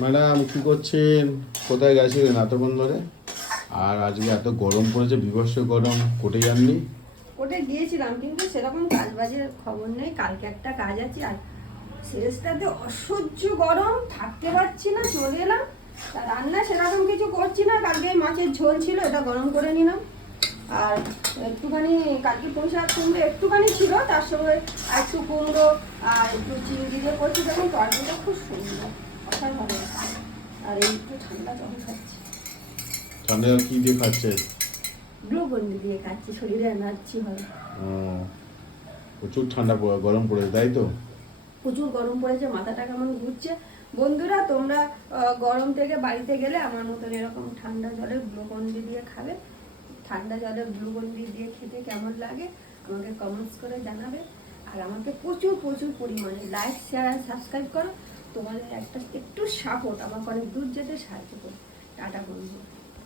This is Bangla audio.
ম্যাডাম কি করছেন? কোথায় গেছিলেন এতক্ষণ ধরে? আর আজকে এত গরম পড়েছে, বিভৎস গরম, কোটে যাননি? কোটে গিয়েছিলাম কিন্তু সেরকম কাজ বাজের খবর নেই। কালকে একটা কাজ আছে আর শেষটাতে অসহ্য গরম, থাকতে পারছি না, চলে এলাম। রান্না সেরকম কিছু করছি না, কালকে মাছের ঝোল ছিল, এটা গরম করে নিলাম। আর একটুখানি কালকে পুঁই শাক কুমড়ো একটুখানি ছিল, তার সঙ্গে আর একটু কুমড়ো আর একটু চিংড়ি দিয়ে করছি, তখন তরকারিটা খুব সুন্দর, অসাধারণ। আর এই একটু ঠান্ডা জল খাচ্ছি, ঠান্ডা জল কি দিয়ে খাচ্ছে? গ্লুকন্ডি দিয়ে খাচ্ছি, শরীরে এনার্জি হয়। ও, প্রচুর গরম পড়েছে তাই তো? প্রচুর গরম পড়েছে, মাথাটা কেমন ঘুরছে। বন্ধুরা তোমরা গরম থেকে বাড়িতে গেলে আমার মতন এরকম ঠান্ডা জলে গ্লুকন্ডি দিয়ে খাবে। ঠান্ডা জলে গ্লুকন্ডি দিয়ে খেতে কেমন লাগে আমাকে কমেন্টস করে জানাবে। আর আমাকে প্রচুর প্রচুর পরিমাণে লাইক শেয়ার আর সাবস্ক্রাইব করো। তোমাদের একটা একটু সাপোর্ট আমাকে অনেক দূর যেতে সাহায্য করো। টাটা বন্ধু।